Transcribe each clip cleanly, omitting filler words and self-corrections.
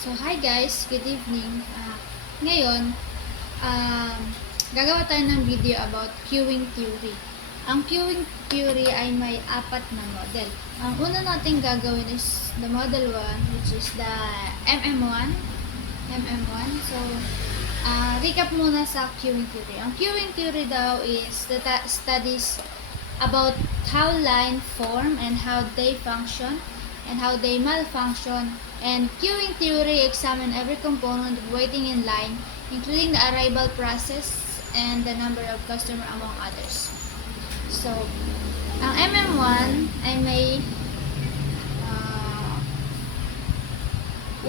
So, hi guys, good evening. Ngayon, um, gagawa tayo ng video about queuing theory. Ang queuing theory ay may apat na model. Ang una natin gagawin is the model 1, which is the MM1. So, recap muna sa queuing theory. Ang queuing theory daw is the studies about how line form and how they function and how they malfunction. And queuing theory examine every component of waiting in line, including the arrival process and the number of customer among others. So, ang MM1 ay may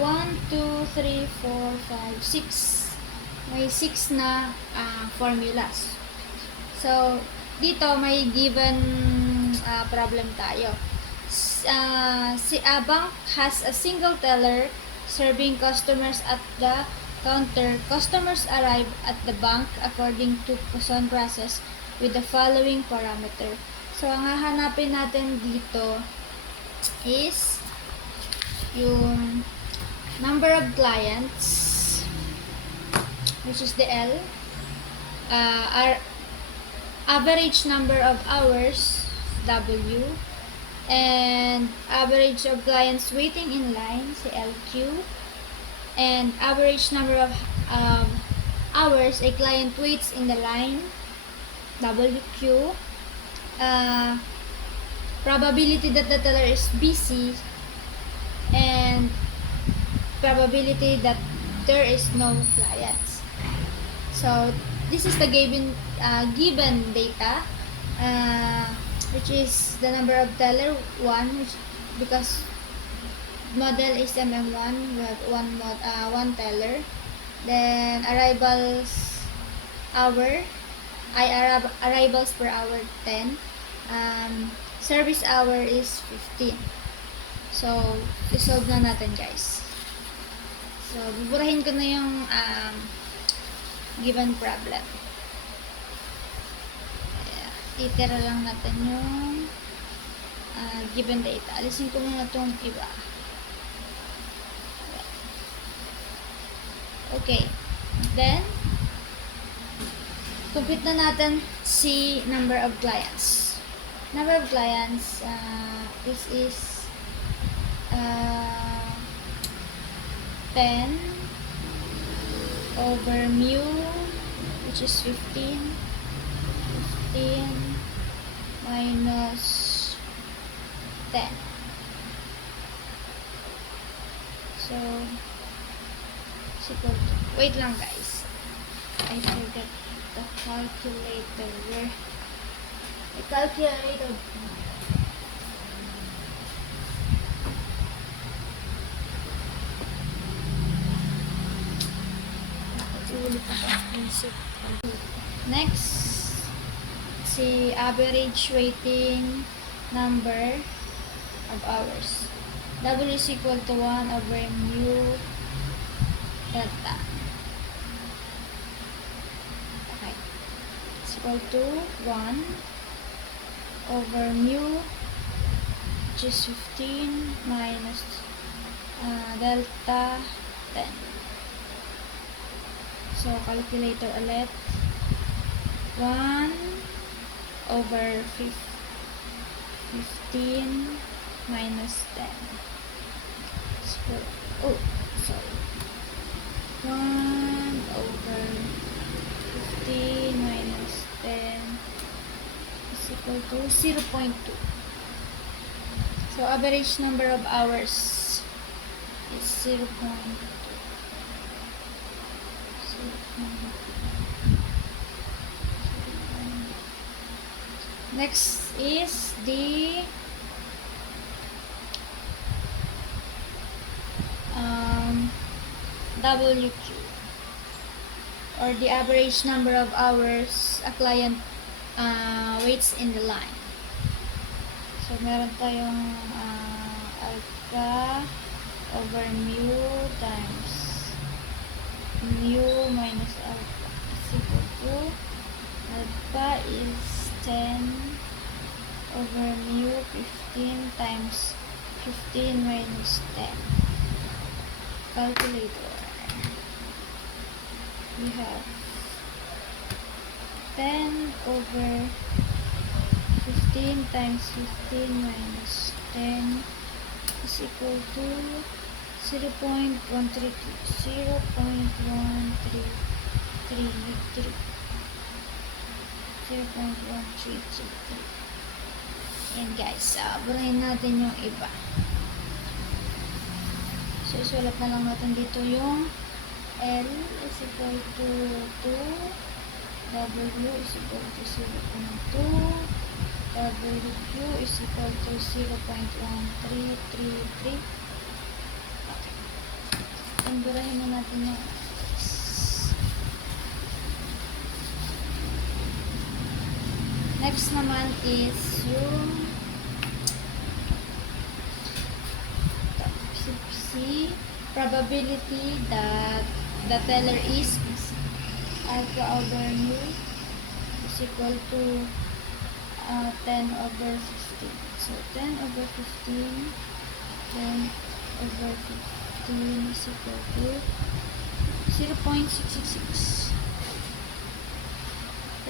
1, 2, 3, 4, 5, 6. May 6 na formulas. So, dito may given problem tayo. A bank has a single teller serving customers at the counter. Customers arrive at the bank according to Poisson process with the following parameter. So, ang hahanapin natin dito is yung number of clients, which is the L, our average number of hours, W, and average of clients waiting in line, si LQ, and average number of hours a client waits in the line, WQ, probability that the teller is busy, and probability that there is no clients. So this is the given data, which is the number of teller 1, which, because model is MM1, we have one teller. Then arrivals per hour 10. Service hour is 15. So isolve na natin, guys. So buburahin ko na yung given problem. Itira lang natin yung given data. Alisin ko muna itong iba. Okay. Then, compute na natin si number of clients. Number of clients, this is 10 over mu, which is 15 minus 10. So, wait lang, guys. I forgot the calculator. The calculator. Next, si average waiting number of hours. W is equal to 1 over mu delta. Okay. It's equal to 1 over mu, which is 15 minus delta 10. So, calculator ulit. 1 over 15 minus 10. So, 1 over 15 minus 10 is equal to 0.2. So, average number of hours is 0.2. Next is the WQ, or the average number of hours a client waits in the line. So, meron tayong alpha over mu times mu minus alpha is equal to alpha is 10 over mu 15 times 15 minus 10. calculator. We have 10 over 15 times 15 minus 10 is equal to 0.133. 0.1333. Yan guys, burahin natin yung iba. So, isulat na lang natin dito yung L is equal to 2, W is equal to 0.2, WQ is equal to 0.1333. Okay. And burahin na natin yung next naman is yung C, probability that the teller is alpha over mu is equal to 10 over 15. So 10 over 15, 10 over 15 is equal to 0.666.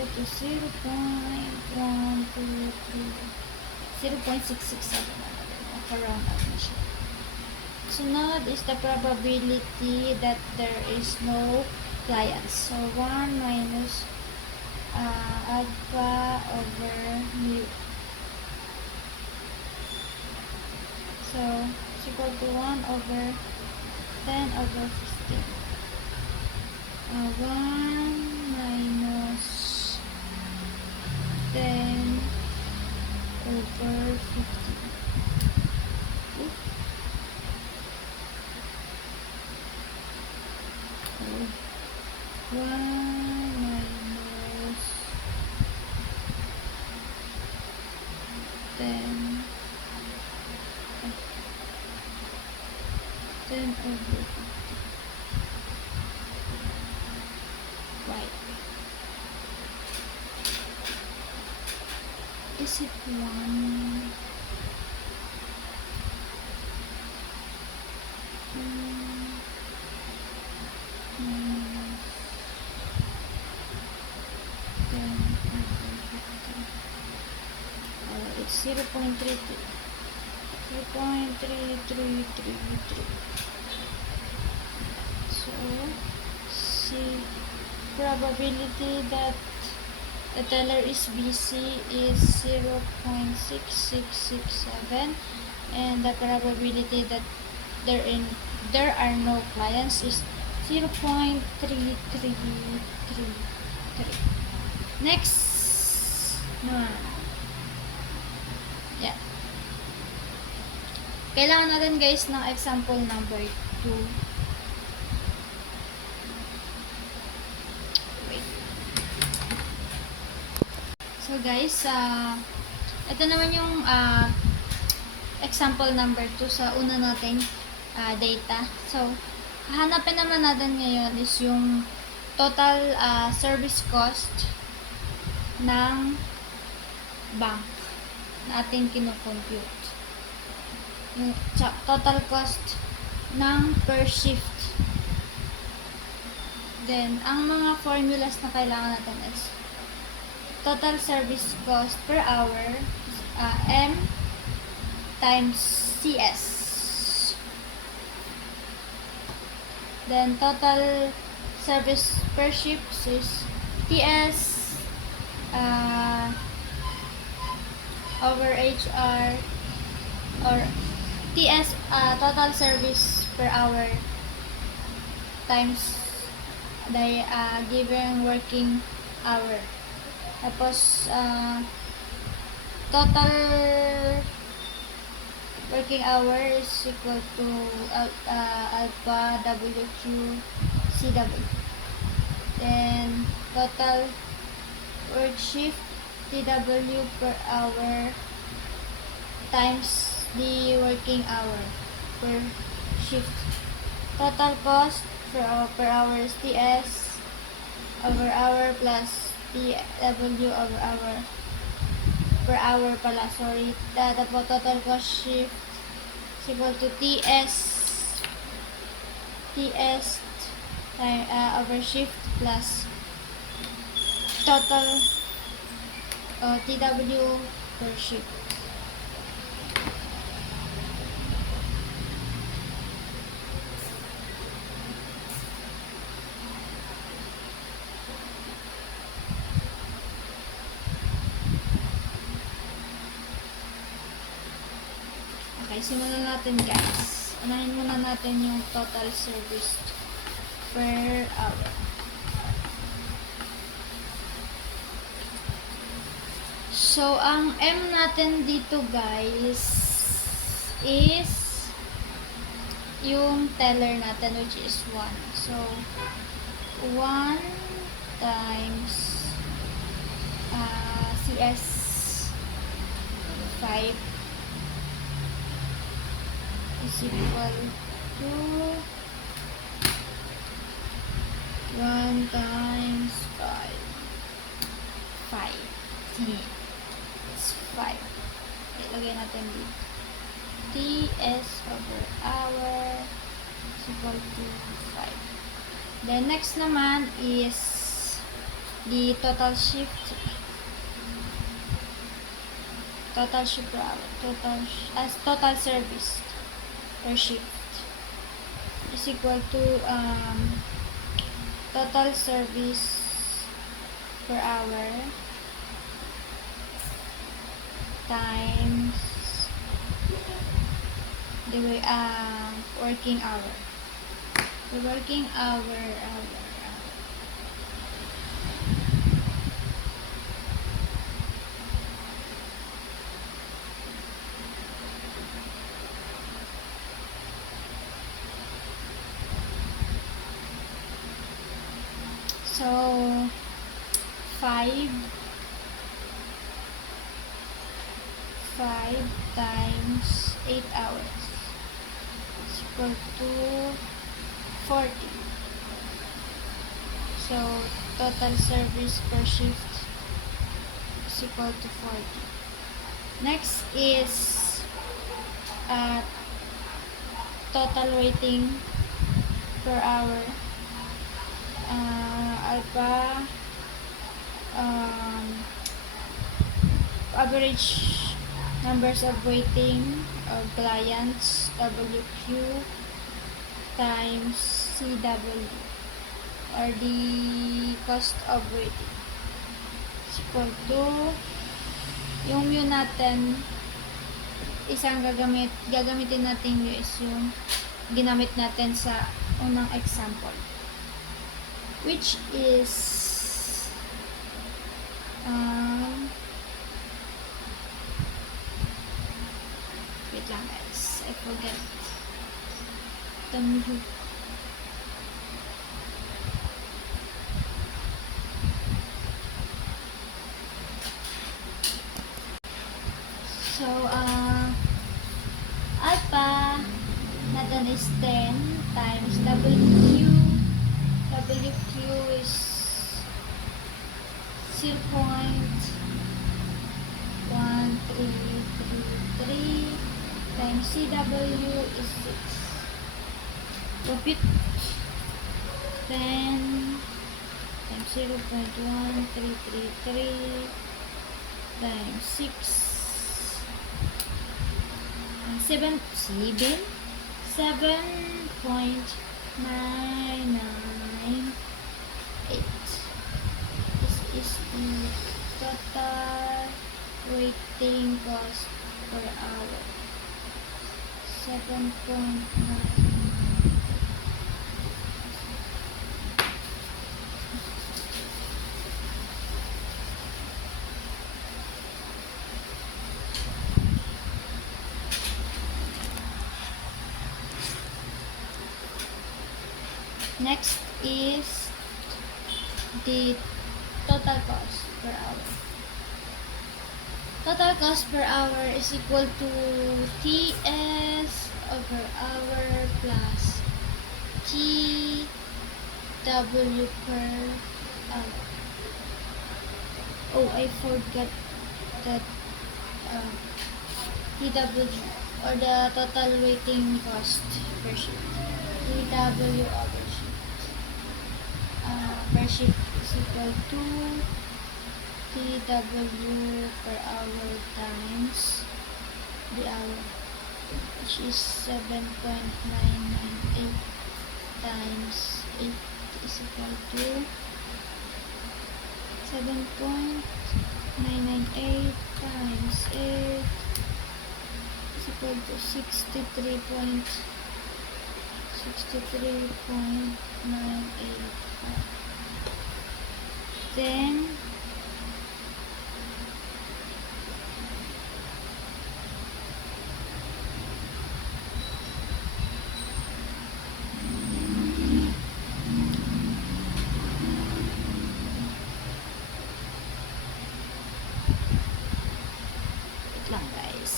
To 0.667. Naka-round up na siya. Sunod is the probability that there is no clients. So 1 minus alpha over mu. So it's equal to 1 over 10 over 15. 1 minus 10 over 15. Oh. 1 minus 10 over 15. Right. Is it 1? It's 0.33. 0.3333. So, see, probability that the teller is busy is 0.6667, and the probability that there are no clients is 0.3333. Next naman. Yeah. Kailangan natin guys ng example number 2. Wait. So guys, ito naman yung example number 2 sa una nating data. So, hahanapin naman natin ngayon is yung total service cost ng bank na ating kinocompute. Yung total cost ng per shift. Then, ang mga formulas na kailangan natin is total service cost per hour, M times CS. Then, total service per shift is TS over HR, or TS total service per hour times the given working hour. Tapos total working hour is equal to alpha WQ CW. Then total work shift TW per hour times the working hour per shift. Total cost per hour is TS over hour plus TW over hour per hour pala, sorry. Tapos total cost shift is equal to TS TS time, over shift plus total TW per shift. Okay, simulan natin guys. Unahin muna natin yung total service per hour. So, ang M natin dito guys is yung teller natin which is 1. So, 1 times CS 5 is equal to 1 times 5. 5. It's 5. Okay, lagay natin dito. TS over hour is equal to 5. Then, next naman is the total shift. Total shift per hour. Total service per shift is equal to total service per hour times the working hour. The working hour. So, 5 times 8 hours is equal to 40. So, total service per shift is equal to 40. Next is total waiting per hour. Alpha average numbers of waiting of clients WQ times CW or the cost of waiting is equal to yung mu natin isang gagamitin natin mu is yung ginamit natin sa unang example, which is wait lang guys, I forget the mu. So alpha natin is 10 times WQ is 0.1333 times CW is 6. Compute 10 times 0.1333 times 6 7.998. This is the total waiting cost per hour. 7.9. Next is the total cost per hour. Total cost per hour is equal to TS over hour plus TW per hour. Oh, I forgot that TW or the total waiting cost per shift. TW over shift. Per shift is equal to TW per hour times the hour, which is 7.998 times 8 is equal to 7.998 times 8 is equal to 63.985. Then wait lang guys.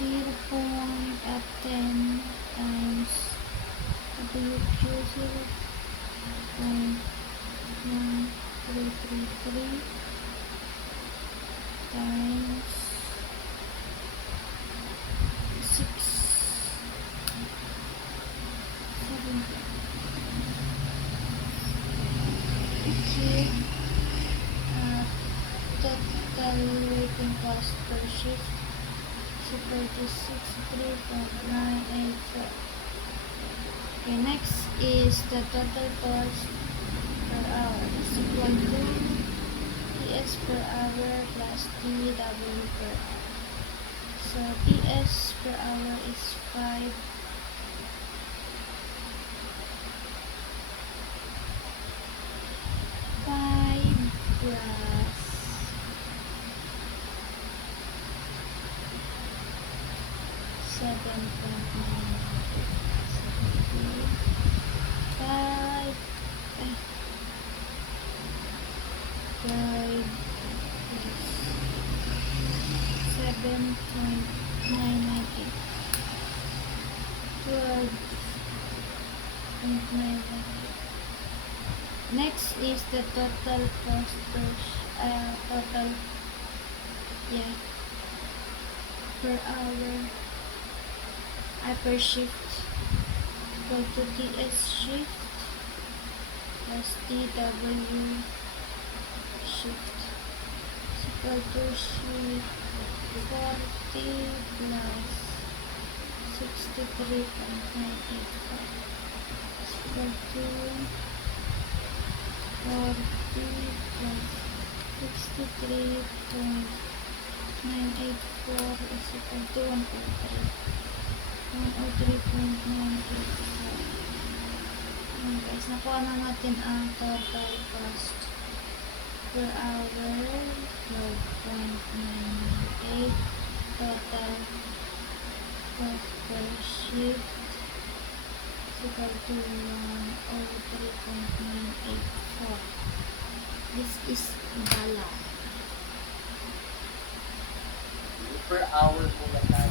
0.10 times WQ 0.1333 times 6 7 here. Total working cost per shift is equal to 63.984. Okay, next is the total cost per hour is equal to TS per hour plus TW per hour. So TS per hour is 5 plus 5 7.998 12.998. Next is the total cost per per hour per shift equal to TS shift plus TW shift is equal to shift 40 plus 63.985 is equal to 40 plus 63.984 is equal to 103.984. Ayan guys, nakuha na natin ang total cost per hour, 12.98. Total cost per shift is equal to 103.984. This is dollar. Per hour mo lang tayo.